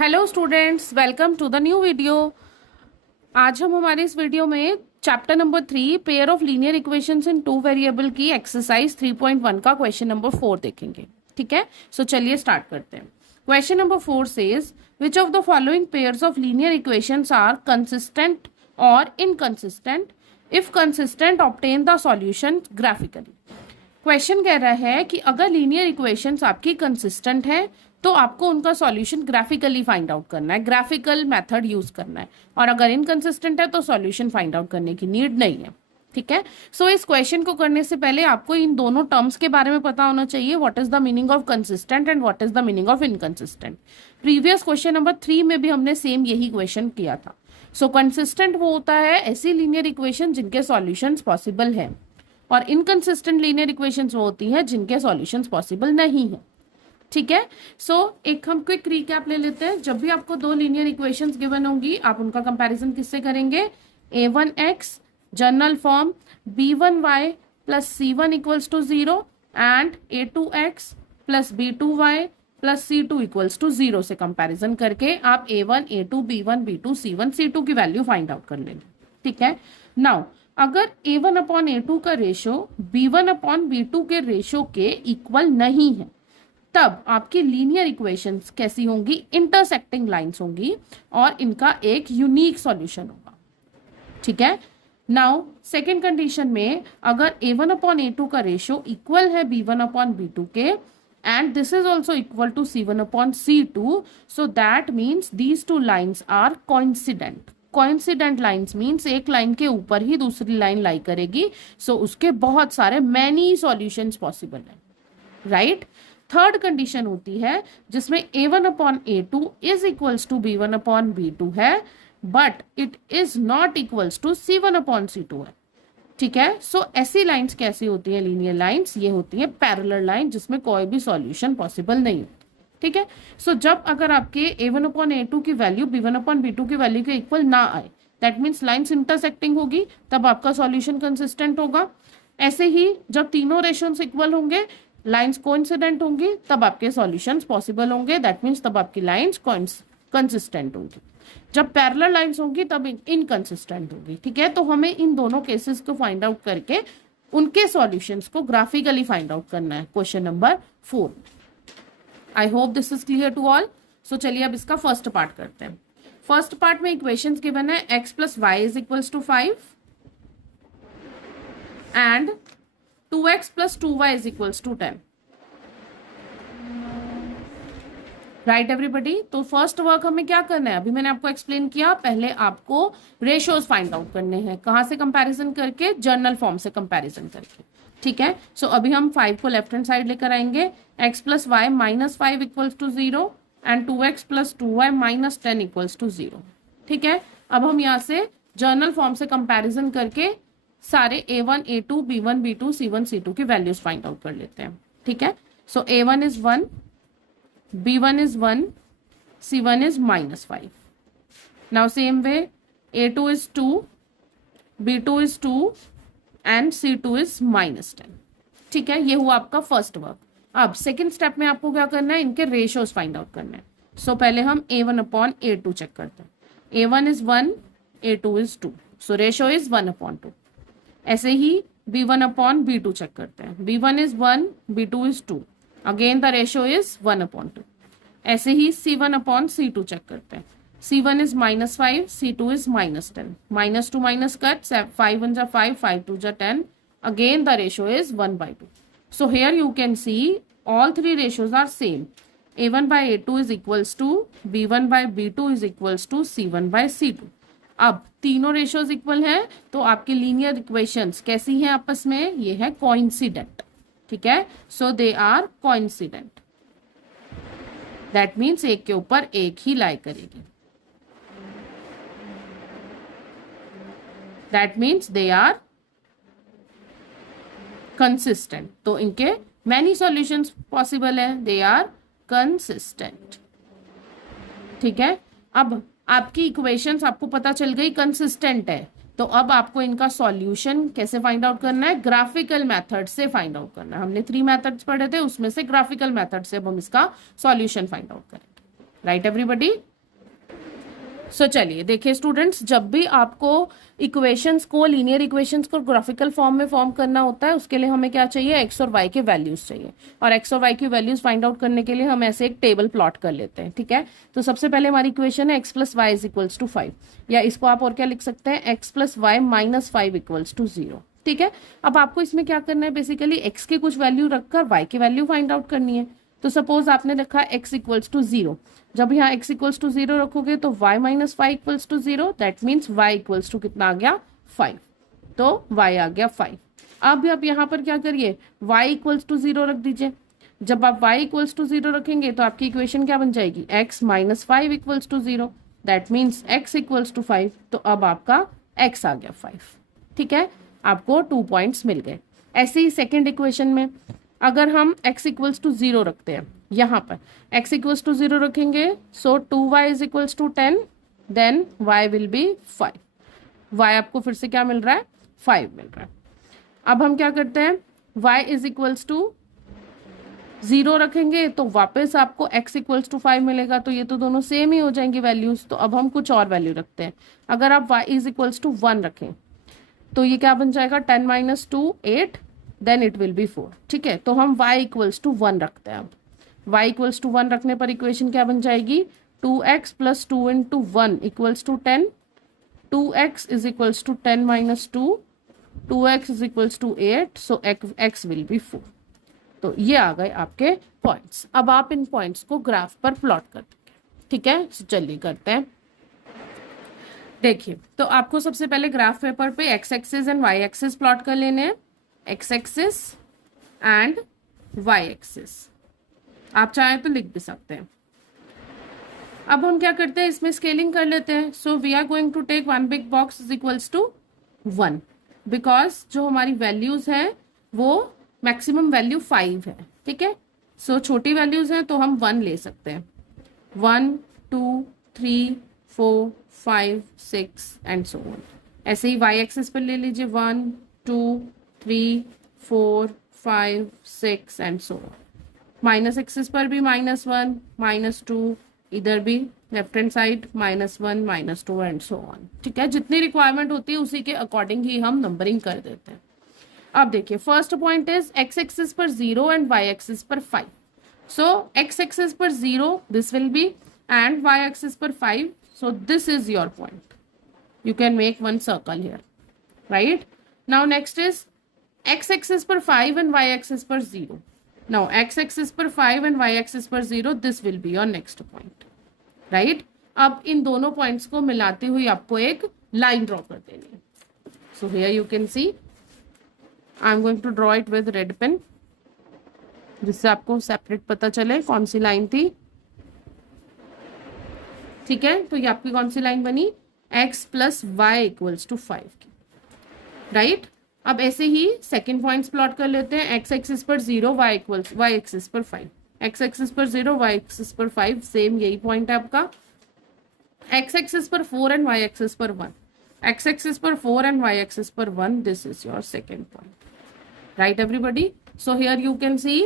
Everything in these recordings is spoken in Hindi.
Hello students, welcome to the new video. आज हम हमारे इस वीडियो में chapter number 3 pair of linear equations in two variable की एक्सरसाइज 3.1 का क्वेश्चन नंबर 4 देखेंगे। ठीक है, सो चलिए स्टार्ट करते हैं। Question number 4 says which of the following pairs of linear equations are consistent और inconsistent, if consistent obtain the solution graphically. Question कह रहा है कि अगर लीनियर इक्वेशंस आपकी कंसिस्टेंट है तो आपको उनका सॉल्यूशन ग्राफिकली फाइंड आउट करना है, ग्राफिकल मेथड यूज करना है, और अगर इनकंसिस्टेंट है तो सॉल्यूशन फाइंड आउट करने की नीड नहीं है। ठीक है, सो इस क्वेश्चन को करने से पहले आपको इन दोनों टर्म्स के बारे में पता होना चाहिए, what is the meaning of consistent and what is the meaning of inconsistent. Previous question number 3 में भी हमने सेम यही क्वेश्चन किया था। सो कंसिस्टेंट वो होता है ऐसी लीनियर इक्वेशन जिनके सॉल्यूशंस पॉसिबल है, और इनकंसिस्टेंट लीनियर इक्वेशंस वो होती हैं जिनके सॉल्यूशंस पॉसिबल नहीं है। ठीक है, सो एक हम क्विक रिकैप ले लेते हैं। जब भी आपको दो लीनियर इक्वेशंस गिवन होंगी, आप उनका कंपैरिजन किससे करेंगे? a1x general form b1y plus c1 equals to 0 and a2x plus b2y plus c2 equals to 0 से कंपैरिजन करके आप a1, a2, b1, b2, c1, c2 की वैल्यू फाइंड आउट कर लेंगे। ठीक है, नाउ अगर a1 अपॉन a2 का रेशो b1 अपॉन b2 के रेशो के इक्वल नहीं है, तब आपकी लीनियर इक्वेशंस कैसी होंगी? इंटरसेक्टिंग लाइंस होंगी और इनका एक यूनिक सॉल्यूशन होगा। ठीक है, नाउ सेकेंड कंडीशन में अगर a1 अपॉन a2 का रेशो इक्वल है b1 अपॉन b2 के, and this is also equal to c1 upon c2, so that means these two lines are coincident. Coincident lines means एक लाइन के ऊपर ही दूसरी लाइन लाई करेगी, सो उसके बहुत सारे मैनी सॉल्यूशंस पॉसिबल है। राइट, थर्ड कंडीशन होती है जिसमें a1 upon a2 is equals to b1 upon b2 है, but it is not equals to c1 upon c2 है। ठीक है, सो ऐसी लाइंस कैसी होती है? लीनियर लाइंस ये होती है पैरेलल लाइन जिसमें कोई भी सॉल्यूशन पॉसिबल नहीं होता। ठीक है, सो जब अगर आपके a1 अपॉन a2 की वैल्यू b1 अपॉन b2 की वैल्यू के इक्वल ना आए, दैट मीन्स लाइंस इंटरसेक्टिंग होगी, तब आपका सॉल्यूशन कंसिस्टेंट होगा। ऐसे ही जब तीनों रेशोस इक्वल होंगे, लाइंस कोइंसिडेंट होंगी, तब आपके सॉल्यूशंस पॉसिबल होंगे, दैट मीन्स तब आपकी लाइंस कंसिस्टेंट होंगी। जब पैरेलल लाइंस होंगी तब इनकंसिस्टेंट होगी। ठीक है, तो हमें इन दोनों केसेस को फाइंड आउट करके उनके सॉल्यूशंस को ग्राफिकली फाइंड आउट करना है question number 4। I hope this is clear to all. So चलिए अब इसका फर्स्ट पार्ट करते हैं। फर्स्ट पार्ट में इक्वेशंस गिवन है x plus y is equals to 5 and 2x plus 2y is equals to 10। Right everybody, तो फर्स्ट वर्क हमें क्या करना है? अभी मैंने आपको एक्सप्लेन किया, पहले आपको रेशियोज फाइंड आउट करने हैं। कहां से कंपैरिजन करके? जर्नल फॉर्म से कंपैरिजन करके। ठीक है, सो अभी हम 5 को लेफ्ट हैंड साइड लेकर आएंगे। x plus y minus 5 equals to 0 and 2x plus 2y minus 10 equals to 0। ठीक है, अब हम यहाँ से जर्नल फॉर्म से कंपैरिजन करके सारे a1, a2, b1, b2, c1, c2 की वैल्यूज फाइंड आउट कर लेते हैं। ठीक है, सो a1 is 1, b1 is 1, c1 is minus 5. Now same way a2 is 2, b2 is 2 and c2 is minus 10. ठीक है, ये हुआ आपका फर्स्ट वर्क। अब सेकेंड स्टेप में आपको क्या करना है? इनके रेशियोज फाइंड आउट करना है। सो पहले हम a1 अपॉन a2 चेक करते हैं। a1 is 1, a2 is 2, so ratio is 1 upon 2। ऐसे ही b1 अपॉन b2 चेक करते हैं। b1 is 1, b2 is 2, again the ratio is 1 upon 2। ऐसे ही c1 अपॉन c2 चेक करते हैं। c1 is minus 5, c2 is minus 10, minus two minus cut, 5 1 जा 5, 5 2 जा 10, again the ratio is 1/2। So here you can C all three ratios are same. a1 by a2 is equals to b1 by b2 is equals to c1 by c2। अब तीनों रेशियोज इक्वल हैं तो आपकी लीनियर इक्वेशंस कैसी हैं आपस में? ये है कोइंसिडेंट। ठीक है, so they are coincident, that means एक के ऊपर एक ही लाई करेगी, that means they are consistent. तो इनके मैनी सॉल्यूशंस पॉसिबल है, दे आर कंसिस्टेंट। ठीक है, अब आपकी इक्वेशंस आपको पता चल गई कंसिस्टेंट है, तो अब आपको इनका सॉल्यूशन कैसे फाइंड आउट करना है? ग्राफिकल मेथड से फाइंड आउट करना है। हमने 3 मेथड्स पढ़े थे, उसमें से ग्राफिकल मेथड से अब हम इसका सॉल्यूशन फाइंड आउट करेंगे। राइट एवरीबडी, सो चलिए देखिए स्टूडेंट्स, जब भी आपको इक्वेशंस को, लीनियर इक्वेशंस को ग्राफिकल फॉर्म में फॉर्म करना होता है, उसके लिए हमें क्या चाहिए, एक्स और वाई के वैल्यूज चाहिए। और एक्स और वाई की वैल्यूज फाइंड आउट करने के लिए हम ऐसे एक टेबल प्लॉट कर लेते हैं। ठीक है, तो सबसे पहले हमारी इक्वेशन है x plus y is equals to 5, या इसको आप और क्या लिख सकते हैं, x plus y minus 5 equals to 0। ठीक है, अब आपको इसमें क्या करना है, बेसिकली एक्स की कुछ वैल्यू रखकर वाई की वैल्यू फाइंड आउट करनी है। तो सपोज आपने रखा एक्स इक्वल्स टू 0, जब यहाँ x इक्वल्स टू 0 रखोगे तो y minus 5 equals to 0, that means y equals to कितना आ गया, 5। तो y आ गया 5। अब आप यहाँ पर क्या करिए, y इक्वल्स टू 0 रख दीजिए। जब आप y इक्वल्स टू 0 रखेंगे तो आपकी इक्वेशन क्या बन जाएगी, x minus 5 equals to 0, that means x equals to 5। तो अब आपका x आ गया 5। ठीक है, आपको 2 पॉइंट्स मिल गए। ऐसे ही सेकेंड इक्वेशन में अगर हम x इक्वल्स टू 0 रखते हैं, यहाँ पर x इक्वल्स टू 0 रखेंगे, so 2y is equals to 10, then y will be 5। y आपको फिर से क्या मिल रहा है, 5 मिल रहा है। अब हम क्या करते हैं, y इज इक्वल्स टू 0 रखेंगे तो वापस आपको x इक्वल्स टू 5 मिलेगा, तो ये तो दोनों सेम ही हो जाएंगी वैल्यूज। तो अब हम कुछ और वैल्यू रखते हैं। अगर आप y इज इक्वल्स टू 1 रखें तो ये क्या बन जाएगा, 10 minus 2 8, then it will be 4। ठीक है, तो हम y इक्वल्स टू 1 रखते हैं। अब y इक्वल्स टू 1 रखने पर इक्वेशन क्या बन जाएगी, 2x plus 2 into 1 equals to 10, 2x is equals to 10 minus 2, 2x is equals to 8, so x will be 4। तो ये आ गए आपके पॉइंट्स। अब आप इन पॉइंट्स को ग्राफ पर प्लॉट कर देंगे। ठीक है, चलिए करते हैं। देखिए, तो आपको सबसे पहले ग्राफ पेपर पे x axis and y axis plot कर लेने हैं, x axis and y axis. आप चाहें तो लिख भी सकते हैं। अब हम क्या करते हैं, इसमें स्केलिंग कर लेते हैं। So we are going to take one big box is equals to 1, because जो हमारी वैल्यूज हैं वो मैक्सिमम वैल्यू 5 है। ठीक है, सो छोटी वैल्यूज हैं तो हम 1 ले सकते हैं, 1 2 3 4 5 6 एंड सो ऑन। ऐसे ही वाई एक्सिस पर ले लीजिए, 1 2 3 4 5 6 and so on. Minus axis पर भी -1 -2, इधर भी left hand side -1 -2 and so on. ठीक है, जितनी रिक्वायरमेंट होती है उसी के अकॉर्डिंग ही हम नंबरिंग कर देते हैं। अब देखिए, first point is x axis पर 0 एंड वाई एक्सिस पर 5। सो एक्स एक्सिस पर 0 this will be, and y axis पर 5, so this is your point. You can make one circle here, right? Now next is x axis per 5 and y axis per 0. Now x axis per 5 and y axis per 0, this will be your next point, right? अब इन दोनों पॉइंट्स को मिलाते हुए आपको एक लाइन ड्रॉ कर देनी है। So here you can see, I am going to draw it with red pen, जिससे आपको सेपरेट पता चले कौन सी लाइन थी। ठीक है, तो ये आपकी कौन सी लाइन बनी, x plus y equals to 5 की, राइट। अब ऐसे ही सेकेंड पॉइंट्स प्लॉट कर लेते हैं, x एक्सिस पर 0 y इक्वल्स y एक्सिस पर 5, x एक्सिस पर 0 y एक्सिस पर 5, सेम यही पॉइंट है आपका। x एक्सिस पर 4 एंड y एक्सिस पर 1, x एक्सिस पर 4 एंड y एक्सिस पर 1, this is your second point, right everybody. So here you can see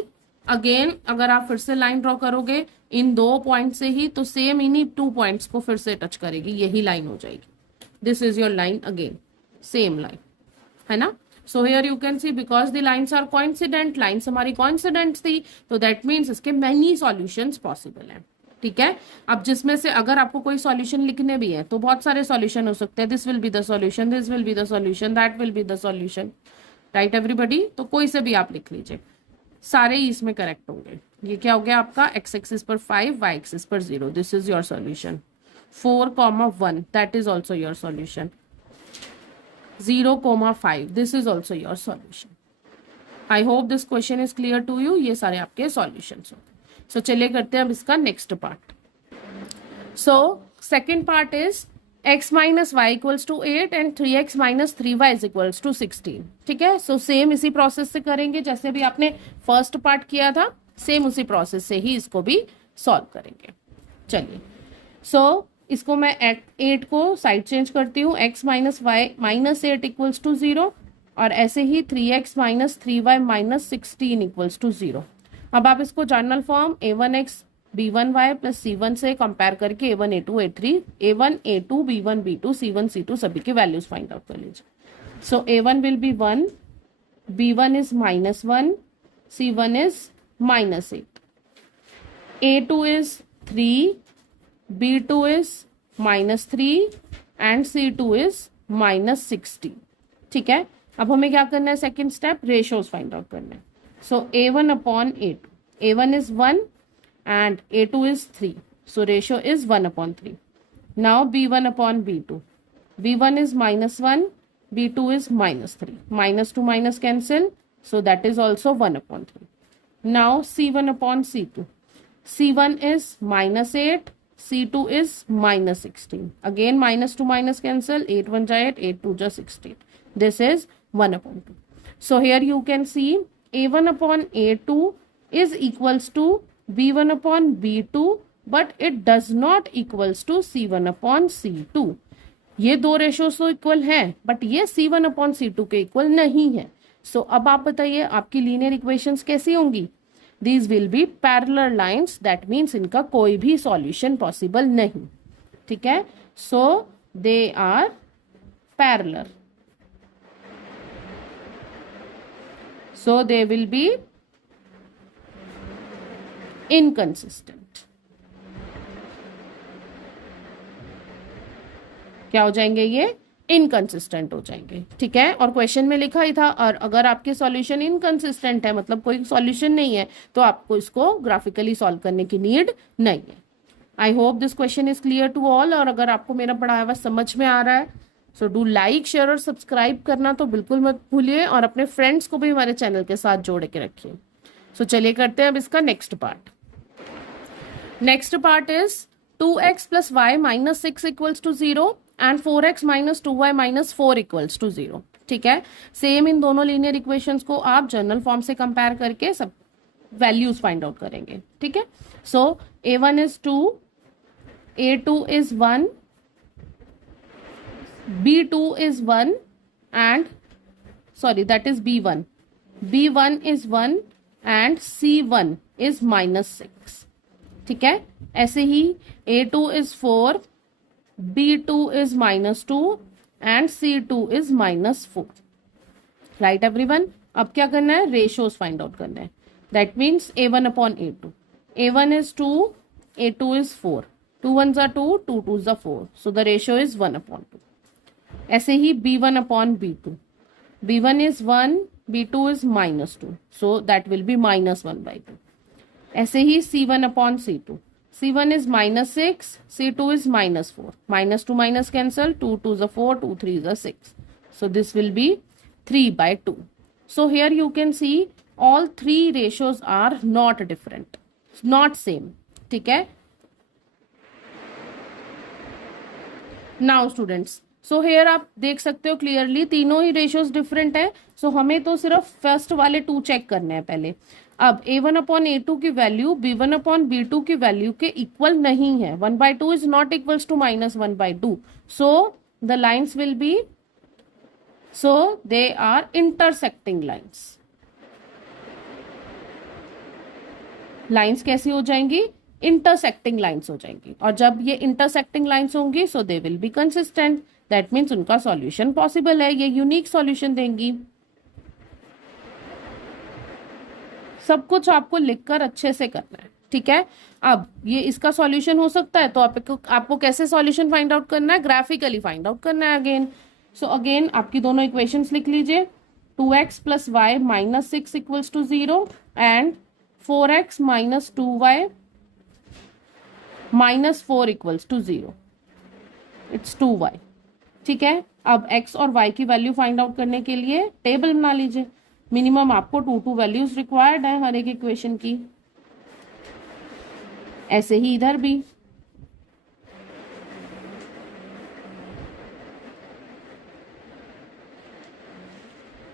again, अगर आप फिर से लाइन ड्रॉ करोगे इन दो पॉइंट से ही, तो सेम इन्हीं 2 पॉइंट्स को फिर से टच करेगी, यही लाइन हो जाएगी। This is your line again, same line है ना। So here you can see, because the lines are coincident, lines हमारी कोइंसिडेंट थी, तो दैट मीन्स इसके मैनी सॉल्यूशंस पॉसिबल हैं। ठीक है, अब जिसमें से अगर आपको कोई सॉल्यूशन लिखने भी है तो बहुत सारे सॉल्यूशन हो सकते हैं, this will be the solution, this will be the solution, that will be the solution, right everybody. तो कोई से भी आप लिख लीजिए, सारे ही इसमें करेक्ट होंगे। ये क्या हो गया आपका, x एक्सिस पर 5, y एक्सिस पर 0, this is your solution. 4,1 that is also your solution. 0,5 this is also your solution. I hope this question is clear to you. ये सारे आपके सॉल्यूशंस होंगे। सो चलिए करते हैं अब इसका next part. So second part is x minus y equals to 8 and 3x minus 3y is equals to 16। ठीक है, सो सेम इसी प्रोसेस से करेंगे जैसे भी आपने फर्स्ट पार्ट किया था, सेम उसी प्रोसेस से ही इसको भी सॉल्व करेंगे। चलिए, सो इसको मैं 8 को साइड चेंज करती हूँ, x minus y minus 8 equals to 0, और ऐसे ही 3x minus 3y minus 16 equals to 0। अब आप इसको journal form a1x b1y plus c1 से कंपेयर करके a1 a2 a3 a1 a2 b1 b2 c1 c2 सभी के वैल्यूज फाइंड आउट कर लीजिए। सो a1 will be 1, b1 is -1, c1 is -8, a2 is 3, b2 is -3 and c2 is -16। ठीक है, अब हमें क्या करना है, second step ratios find out करना है। सो a1 upon a2, a1 is 1 and a2 is 3. So ratio is 1 upon 3. Now b1 upon b2. b1 is -1, b2 is -3. Minus to minus cancel. So that is also 1 upon 3. Now c1 upon c2. c1 is -8, c2 is -16. Again minus to minus cancel. 8 1 ja 8, 8 2 ja 16. This is 1 upon 2. So here you can see a1 upon a2 is equals to b1 upon b2, but it does not equals to c1 upon c2. ये दो रेशियोज तो इक्वल हैं, बट ये c1 अपॉन c2 के इक्वल नहीं है। सो अब आप बताइए आपकी लीनियर इक्वेशंस कैसी होंगी? These will be parallel lines, that means इनका कोई भी सॉल्यूशन पॉसिबल नहीं। ठीक है, so they are parallel, so they will be inconsistent. क्या हो जाएंगे ये? इनकंसिस्टेंट हो जाएंगे। ठीक है, और क्वेश्चन में लिखा ही था, और अगर आपके सॉल्यूशन इनकंसिस्टेंट है मतलब कोई सॉल्यूशन नहीं है, तो आपको इसको ग्राफिकली सॉल्व करने की नीड नहीं है। I hope this question is clear to all. और अगर आपको मेरा पढ़ाया हुआ समझ में आ रहा है, सो डू लाइक, शेयर और सब्सक्राइब करना तो बिल्कुल मत भूलिए, और अपने फ्रेंड्स को भी हमारे चैनल के साथ जोड़ के रखिए। सो चलिए करते हैं अब इसका next part. Next part is 2x plus y minus 6 equals to 0 and 4x minus 2y minus 4 equals to 0। ठीक है, सेम इन दोनों लीनियर इक्वेशंस को आप जनरल फॉर्म से कंपेयर करके सब वैल्यूज फाइंड आउट करेंगे। ठीक है, सो a1 is 2, a2 is 1, b2 is 1 and sorry that is b1, b1 is 1 and c1 is -6। ठीक है, ऐसे ही a2 is 4, b2 is -2 and c2 is -4। Right everyone, अब क्या करना है, रेशियोज फाइंड आउट करना है। That means a1 upon a2, a1 is 2, a2 is 4, 2 1s are 2, 2 2s are 4, so the ratio is 1 upon 2। ऐसे ही b1 upon b2, b1 is 1, b2 is -2, so that will be -1/2। ऐसे ही c1 upon c2, c1 is -6, c2 is -4, minus to minus cancel, 2 2s are 4, 2 3s are 6, so this will be 3/2। so here you can see all three ratios are not different, not same। ठीक है, नाउ स्टूडेंट्स, सो हेयर आप देख सकते हो क्लियरली तीनों ही रेशियोज डिफरेंट है। सो हमें तो सिर्फ फर्स्ट वाले 2 चेक करने हैं पहले। अब a1 अपॉन a2 की वैल्यू b1 अपॉन b2 की वैल्यू के इक्वल नहीं है। 1/2 is not equals to -1/2, so the lines will be, so they are intersecting lines. Lines कैसी हो जाएंगी? इंटरसेक्टिंग लाइन्स हो जाएंगी, और जब ये इंटरसेक्टिंग लाइन्स होंगी so they will be consistent, that means उनका सॉल्यूशन पॉसिबल है, ये यूनिक सॉल्यूशन देंगी। सब कुछ आपको लिखकर अच्छे से करना है। ठीक है, अब ये इसका सॉल्यूशन हो सकता है, तो आपको कैसे सॉल्यूशन फाइंड आउट करना है? ग्राफिकली फाइंड आउट करना है अगेन। सो अगेन आपकी दोनों इक्वेशंस लिख लीजिए। 2x plus y minus 6 equals to 0 and 4x minus 2y minus 4 equals to 0, it's 2y। ठीक है, अब x और y की वैल्यू फाइंड आउट करने के लिए टेबल बना लीजिए। मिनिमम आपको 2 वैल्यूज रिक्वायर्ड है हर एक इक्वेशन की, ऐसे ही इधर भी।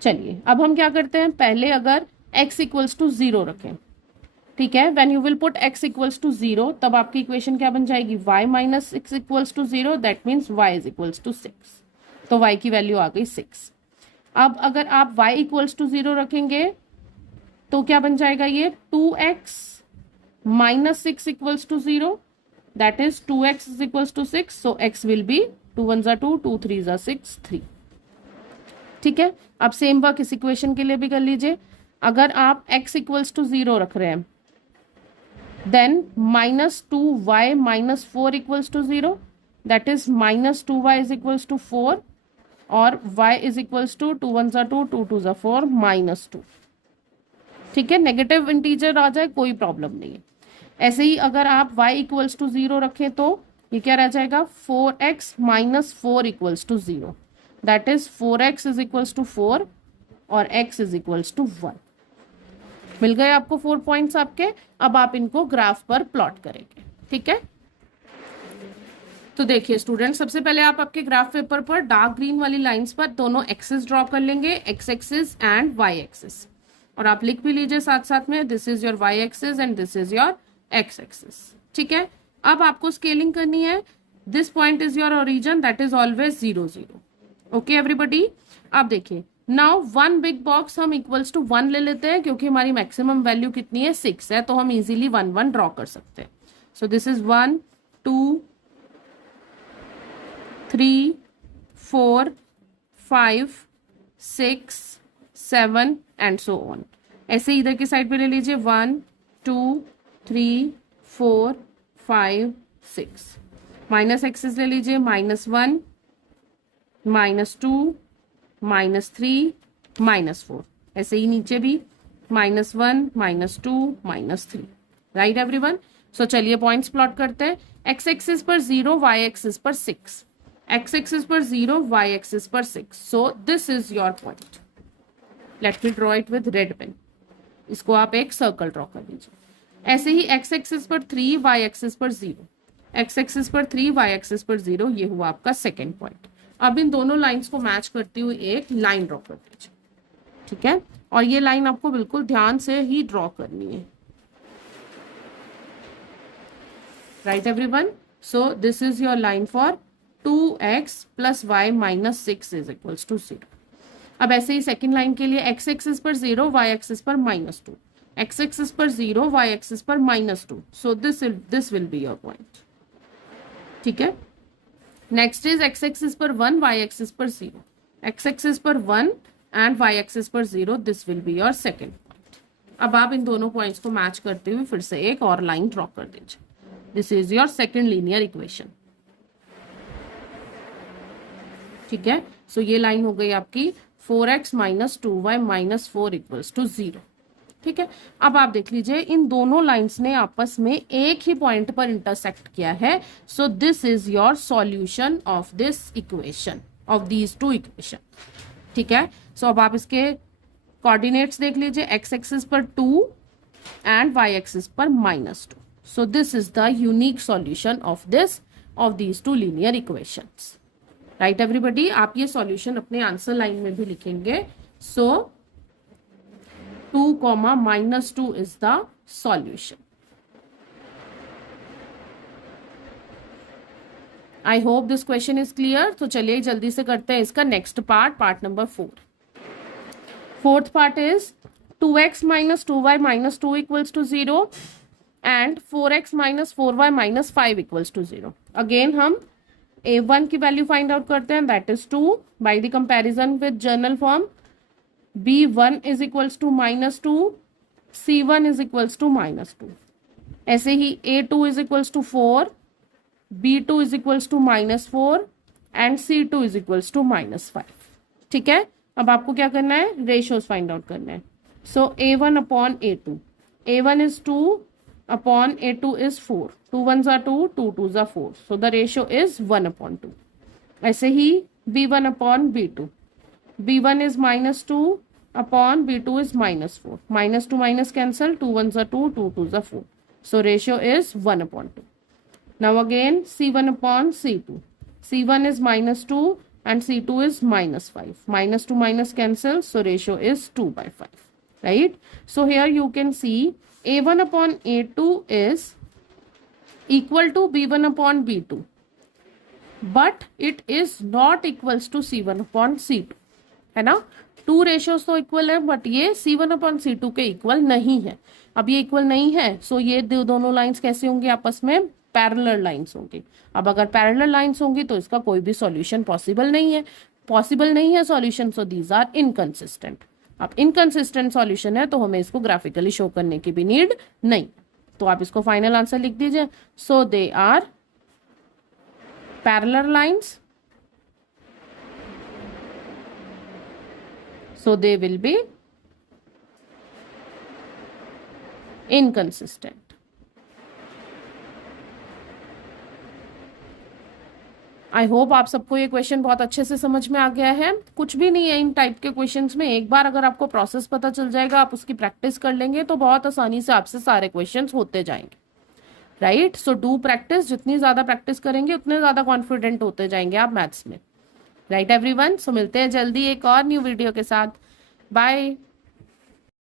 चलिए अब हम क्या करते हैं, पहले अगर x इक्वल्स टू 0 रखें। ठीक है, when you will put x equals to 0 तब आपकी इक्वेशन क्या बन जाएगी? y minus 6 equals to 0, that means y is equals to 6, तो y की वैल्यू आ गई 6। अब अगर आप y इक्वल्स टू 0 रखेंगे तो क्या बन जाएगा? ये 2x -6 equals to 0, that is 2x is equals to 6, so x will be 2 1 जा 2, 2 3 जा 6, 3. ठीक है, अब सेम वर्क इस इक्वेशन के लिए भी कर लीजिए. अगर आप x इक्वल्स टू 0 रख रहे हैं, then -2y - 4 equals to 0, that is -2y is equals to 4, और y इज इक्वल्स टू 2 1 जा 2, 2 2 जा 4, -2. ठीक है, नेगेटिव इंटीजर आ जाए कोई प्रॉब्लम नहीं है. ऐसे ही अगर आप y इक्वल्स टू 0 रखें तो ये क्या रह जाएगा, 4x - 4 equals to 0, that is 4x is equals to 4 और x इज इक्वल्स टू 1. मिल गए आपको 4 पॉइंट्स आपके. अब आप इनको ग्राफ पर प्लॉट करेंगे. ठीक है, तो देखिए स्टूडेंट, सबसे पहले आप आपके ग्राफ पेपर पर डार्क ग्रीन वाली लाइंस पर दोनों एक्सिस ड्रॉ कर लेंगे, x axis and y axis, और आप लिख भी लीजिए साथ साथ में, this is your y axis and this is your x axis. ठीक है, अब आपको स्केलिंग करनी है. This point is your origin, that is always 0 0. Okay everybody, अब देखिए, नाउ वन बिग बॉक्स हम इक्वल्स टू 1 ले लेते हैं, क्योंकि हमारी मैक्सिमम वैल्यू कितनी है, 6 है, तो हम इजीली 1 1 ड्रॉ कर सकते हैं. सो this is 1 2 3 4 5 6 7 and so on. ऐसे इधर की साइड पे ले लीजिए, 1 2 3 4 5 6. माइनस एक्सिस ले लीजिए, -1 -2 -3 -4. ऐसे ही नीचे भी -1 -2 -3. Right everyone. सो चलिए पॉइंट्स प्लॉट करते हैं. एक्स एक्सिस पर 0, वाई एक्सिस पर 6. एक्स एक्सिस पर 0, वाई एक्सिस पर 6. So this is your point. Let me draw it with red pen. इसको आप एक सर्कल ड्रॉ कर लीजिए. ऐसे ही एक्स एक्सिस पर 3, वाई एक्सिस पर 0. एक्स एक्सिस पर 3, वाई एक्सिस पर 0, ये हुआ आपका सेकेंड पॉइंट. अब इन दोनों लाइंस को मैच करती हुई एक लाइन ड्रॉ कर दीजिए. ठीक है, और ये लाइन आपको बिल्कुल ध्यान से ही ड्रॉ करनी है. Right everyone. So this is your line for 2x + y - 6 is equals to 0. अब ऐसे ही सेकेंड लाइन के लिए एक्स एक्सिस पर 0, वाई एक्सिस पर -2. एक्स एक्सिस पर 0, वाई एक्सिस पर -2. So this will be your point. ठीक है, नेक्स्ट इज एक्स एक्सिस पर 1, वाई एक्सिस पर 0. एक्स एक्सिस पर 1 एंड वाई एक्सिस पर 0, this will be your second point. अब आप इन दोनों पॉइंट्स को मैच करते हुए फिर से एक और लाइन ड्रॉ कर दीजिए. This is your second linear equation. ठीक है, सो ये लाइन हो गई आपकी 4x - 2y - 4 इक्वल्स टू 0. ठीक है, अब आप देख लीजिए, इन दोनों लाइंस ने आपस में एक ही पॉइंट पर इंटरसेक्ट किया है. सो this is your solution of this equation, of these two equation. ठीक है, सो अब आप इसके कोऑर्डिनेट्स देख लीजिए, एक्स एक्सिस पर 2 एंड वाई एक्सिस पर -2. So this is the unique solution of these two linear equations. Right everybody, आप ये सॉल्यूशन अपने आंसर लाइन में भी लिखेंगे. So 2, -2 is the solution. I hope this question is clear. तो चलिए जल्दी से करते हैं इसका next part number 4. Fourth part is 2x - 2y - 2 equals to 0 and 4x - 4y - 5 equals to 0. Again हम a1 की वैल्यू फाइंड आउट करते हैं, that is 2 by the comparison with general form. b1 is equals to -2, c1 is equals to -2. ऐसे ही a2 is equals to 4, b2 is equals to -4 and c2 is equals to -5. ठीक है, अब आपको क्या करना है, रेशियोज फाइंड आउट करना है. सो a1 upon a2, a1 is 2 upon a2 is 4. 2 1 जा 2, 2 2 जा 4. So the ratio is 1/2. ऐसे ही b1 upon b2, b1 is -2 upon b2 is -4. -2 minus cancel, 2 1 are 2, 2 2 are 4. So ratio is 1/2. Now again c1 upon c2. c1 is -2 and c2 is -5. -2 minus cancel, so ratio is 2/5. Right? So here you can see a1 upon a2 is equal to b1 upon b2. But it is not equals to c1 upon c2. है ना, 2 रेशियोज तो इक्वल है, बट ये c1 अपॉन c2 के इक्वल नहीं है. अब ये इक्वल नहीं है, सो ये दोनों लाइंस कैसे होंगी आपस में, पैरेलल लाइंस होंगी। अब अगर पैरेलल लाइंस होंगी तो इसका कोई भी सॉल्यूशन पॉसिबल नहीं है, solution, so these are inconsistent. अब इनकंसिस्टेंट सॉल्यूशन है तो हमें इसको ग्राफिकली शो करने की भी नीड नहीं, तो आप इसको फाइनल आंसर लिख दीजिए। So they are parallel lines, so they will be inconsistent. I hope आप सबको ये क्वेश्चन बहुत अच्छे से समझ में आ गया है। कुछ भी नहीं है इन टाइप के क्वेश्चंस में, एक बार अगर आपको प्रोसेस पता चल जाएगा, आप उसकी प्रैक्टिस कर लेंगे तो बहुत आसानी से आपसे सारे क्वेश्चंस होते जाएंगे, राइट। सो डू प्रैक्टिस, जितनी ज्यादा प्रैक्टिस करेंगे उतने ज्यादा कॉन्फिडेंट होते जाएंगे आप मैथ्स में, राइट एवरीवन। सो मिलते हैं जल्दी एक और न्यू वीडियो के साथ, बाय।